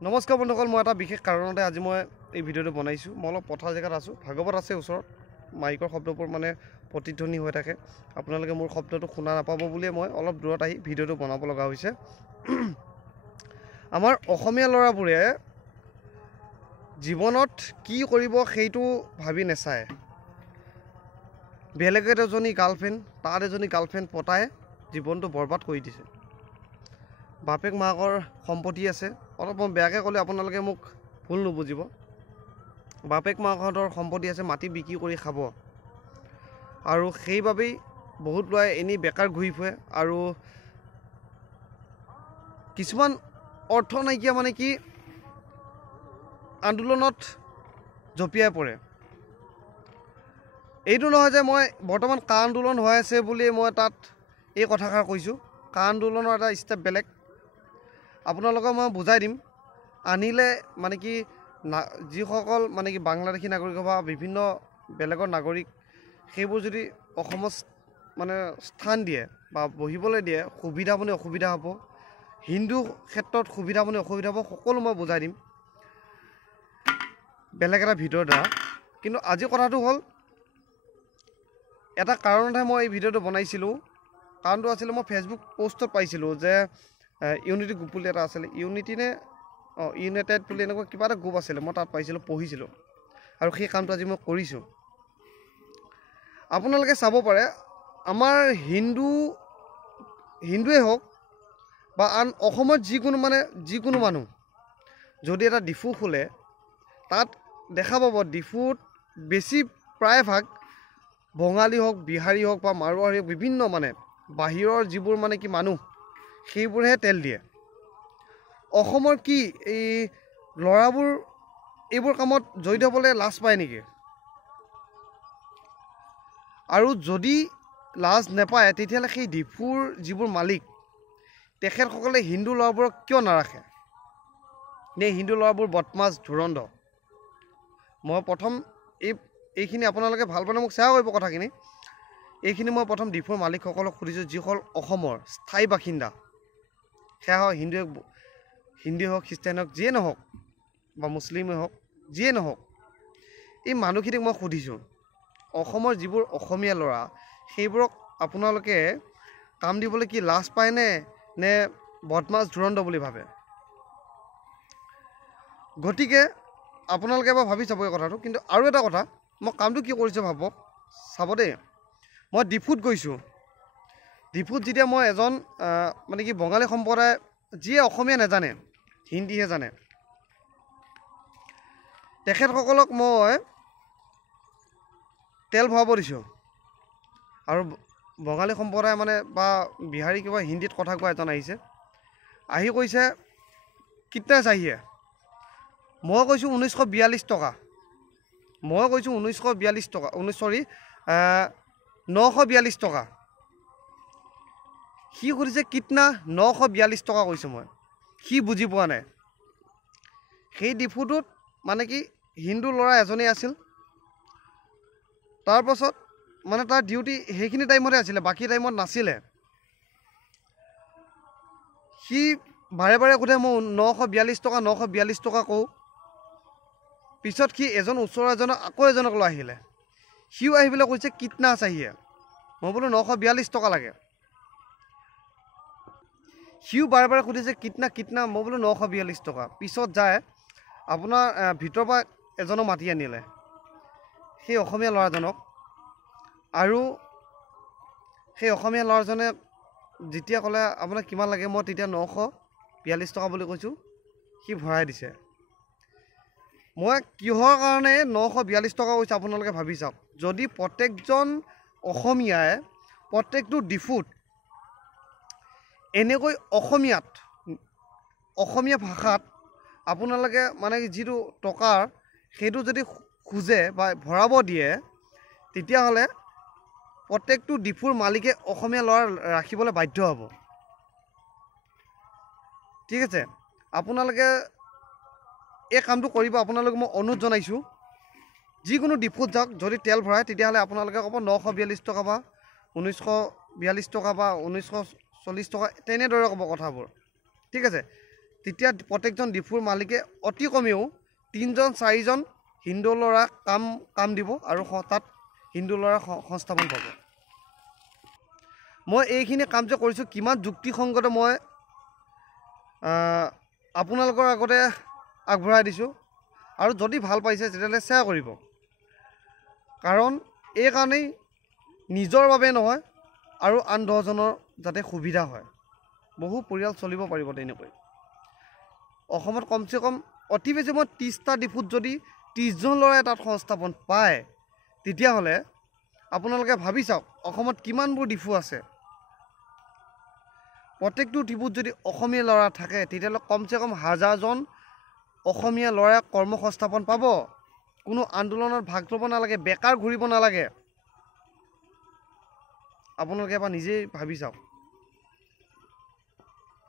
নমস্কাৰ বন্ধুসকল, মই এটা বিশেষ কাৰণতে আজি মই এই ভিডিঅ'টো বনাইছোঁ। মই অলপ পথাৰ জেগাত আছোঁ, ভাগৱত আছে ওচৰত। মাইকৰ শব্দবোৰ মানে প্ৰতিধ্বনি হৈ থাকে, আপোনালোকে মোৰ শব্দটো শুনা নাপাব বুলিয়ে মই অলপ দূৰত আহি ভিডিঅ'টো বনাব লগা হৈছে। আমাৰ অসমীয়া ল'ৰাবোৰে জীৱনত কি কৰিব সেইটো ভাবি নাচায়। বেলেগ এজনী গাৰ্লফ্ৰেণ্ড, তাত এজনী গাৰ্লফ্ৰেণ্ড পতাই জীৱনটো বৰবাদ কৰি দিছে। বাপেক মাকৰ সম্পত্তি আছে, অলপ মই বেয়াকৈ ক'লে আপোনালোকে মোক ভুল নুবুজিব। বাপেক মাকহঁতৰ সম্পত্তি আছে, মাটি বিক্ৰী কৰি খাব, আৰু সেইবাবেই বহুত ল'ৰাই এনেই বেকাৰ ঘূৰি ফুৰে। আৰু কিছুমান অৰ্থ নাইকিয়া মানে কি আন্দোলনত জঁপিয়াই পৰে। এইটো নহয় যে মই বৰ্তমান কা আন্দোলন হৈ আছে বুলি মই তাত এই কথাষাৰ কৈছোঁ। কা আন্দোলনৰ এটা ষ্টেপ বেলেগ, আপোনালোকক মই বুজাই দিম। আনিলে মানে কি যিসকল মানে কি বাংলাদেশী নাগৰিক বা বিভিন্ন বেলেগৰ নাগৰিক, সেইবোৰ যদি অসমত মানে স্থান দিয়ে বা বহিবলৈ দিয়ে, সুবিধা মানে অসুবিধা হ'ব, হিন্দু ক্ষেত্ৰত সুবিধা মানে অসুবিধা হ'ব, সকলো মই বুজাই দিম বেলেগ এটা ভিডিঅ'ৰ দ্বাৰা। কিন্তু আজি কথাটো হ'ল, এটা কাৰণতহে মই এই ভিডিঅ'টো বনাইছিলোঁ। কাৰণটো আছিলে, মই ফেচবুক পষ্টত পাইছিলোঁ যে ইউনিটি গ্ৰুপ বুলি এটা আছিলে, ইউনাইটেড বুলি এনেকুৱা কিবা এটা গ্ৰুপ আছিলে। মই তাত পাইছিলোঁ, পঢ়িছিলোঁ, আৰু সেই কামটো আজি মই কৰিছোঁ। আপোনালোকে চাব পাৰে, আমাৰ হিন্দুৱে হওক বা আন অসমত যিকোনো মানুহ যদি এটা ডিফু খোলে, তাত দেখা পাব ডিফুত বেছি প্ৰায়ভাগ বঙালী হওক, বিহাৰী হওক বা মাৰোৱাৰী হওক, বিভিন্ন মানে বাহিৰৰ যিবোৰ মানে কি মানুহ, সেইবোৰহে তেল দিয়ে। অসমৰ কি এই ল'ৰাবোৰ এইবোৰ কামত জড়িত হ'বলৈ লাজ পায় নেকি? আৰু যদি লাজ নাপায়, তেতিয়াহ'লে সেই ডিফুৰ যিবোৰ মালিক, তেখেতসকলে হিন্দু ল'ৰাবোৰক কিয় নাৰাখে? নে হিন্দু ল'ৰাবোৰ বদমাছ ধুৰন্ধ? মই প্ৰথম এইখিনি আপোনালোকে ভাল পালে মোক শ্বেয়াৰ কৰিব কথাখিনি। এইখিনি মই প্ৰথম ডিফুৰ মালিকসকলক সুধিছোঁ, যিসকল অসমৰ স্থায়ী বাসিন্দা, সেয়া হয় হিন্দুৱে হওক, খ্ৰীষ্টান হওক, যিয়ে নহওক, বা মুছলিমেই হওক, যিয়ে নহওক, এই মানুহখিনিক মই সুধিছোঁ, অসমৰ যিবোৰ অসমীয়া ল'ৰা, সেইবোৰক আপোনালোকে কাম দিবলৈ কি লাজ পায়নে, নে বদমাছ ধুৰন্ধ বুলি ভাবে? গতিকে আপোনালোকে এবাৰ ভাবি চাব এই কথাটো। কিন্তু আৰু এটা কথা, মই কামটো কি কৰিছোঁ ভাবক, চাব দেই। মই ডিফুত গৈছোঁ। ডিফুত যেতিয়া মই এজন মানে কি বঙালী সম্প্ৰদায়, যিয়ে অসমীয়া নাজানে, হিন্দীহে জানে, তেখেতসকলক মই তেল ভৰাব দিছোঁ। আৰু বঙালী সম্প্ৰদায় মানে বা বিহাৰী কিবা হিন্দীত কথা কোৱা এজন আহিছে, আহি কৈছে কিতনা চাহিয়ে? মই কৈছোঁ 1942 টকা। মই কৈছোঁ 942 টকা, 942 টকা। সি সুধিছে কিতনা? 942 টকা কৈছোঁ মই। সি বুজি পোৱা নাই। সেই ডিফুটোত মানে কি হিন্দু ল'ৰা এজনেই আছিল। তাৰপাছত মানে তাৰ ডিউটি সেইখিনি টাইমতে আছিলে, বাকী টাইমত নাছিলে। সি বাৰে বাৰে সোধে, মই 942 টকা 942 টকা কওঁ। পিছত সি ওচৰৰ এজনক আকৌ এজনক লৈ আহিলে, সিও আহি পেলাই কৈছে কিতনা চাহিয়ে? মই বোলো 942 টকা লাগে। সিও বাৰে বাৰে সুধিছে কিতনা? মই বোলো 942 টকা। পিছত যায় আপোনাৰ ভিতৰৰ পৰা এজনক মাতি আনিলে, সেই অসমীয়া ল'ৰাজনক। আৰু সেই অসমীয়া ল'ৰাজনে যেতিয়া ক'লে আপোনাক কিমান লাগে, মই তেতিয়া 942 টকা বুলি কৈছোঁ। সি ভৰাই দিছে। মই কিহৰ কাৰণে 942 টকা কৈছোঁ আপোনালোকে ভাবি চাওক। যদি প্ৰত্যেকজন অসমীয়াই প্ৰত্যেকটো ডিফুত এনেকৈ অসমীয়া ভাষাত আপোনালোকে মানে যিটো টকাৰ সেইটো যদি খোজে বা ভৰাব দিয়ে, তেতিয়াহ'লে প্ৰত্যেকটো ডিফুৰ মালিকে অসমীয়া ল'ৰা ৰাখিবলৈ বাধ্য হ'ব। ঠিক আছে, আপোনালোকে এই কামটো কৰিব। আপোনালোকে মই অনুৰোধ জনাইছোঁ, যিকোনো ডিফুত যাওক, যদি তেল ভৰাই তেতিয়াহ'লে আপোনালোকে ক'ব 942 টকা বা 1942 টকা বা 1940 টকা, তেনেদৰে ক'ব কথাবোৰ। ঠিক আছে, তেতিয়া প্ৰত্যেকজন ডিফুৰ মালিকে অতি কমেও 3জন 4জন হিন্দু ল'ৰা কাম দিব আৰু তাত হিন্দু ল'ৰা সংস্থাপন পাব। মই এইখিনি কাম যে কৰিছোঁ কিমান যুক্তিসংগত মই আপোনালোকৰ আগতে আগবঢ়াই দিছোঁ আৰু যদি ভাল পাইছে তেতিয়াহ'লে শ্বেয়াৰ কৰিব। কাৰণ এই কাৰণেই নিজৰ বাবে নহয় আৰু আন 10জনৰ যাতে সুবিধা হয়, বহু পৰিয়াল চলিব পাৰিব তেনেকৈ। অসমত কমচে কম অতি বেছি মই 30টা ডিফুত যদি 30জন ল'ৰাই তাত সংস্থাপন পায় তেতিয়াহ'লে আপোনালোকে ভাবি চাওক অসমত কিমানবোৰ ডিফু আছে। প্ৰত্যেকটো ডিফুত যদি অসমীয়া ল'ৰা থাকে তেতিয়াহ'লে কমচে কম 1000জন অসমীয়া ল'ৰাই কৰ্মসংস্থাপন পাব। কোনো আন্দোলনত ভাগ ল'ব নালাগে, বেকাৰ ঘূৰিব নালাগে। আপোনালোকে এবাৰ নিজেই ভাবি চাওক।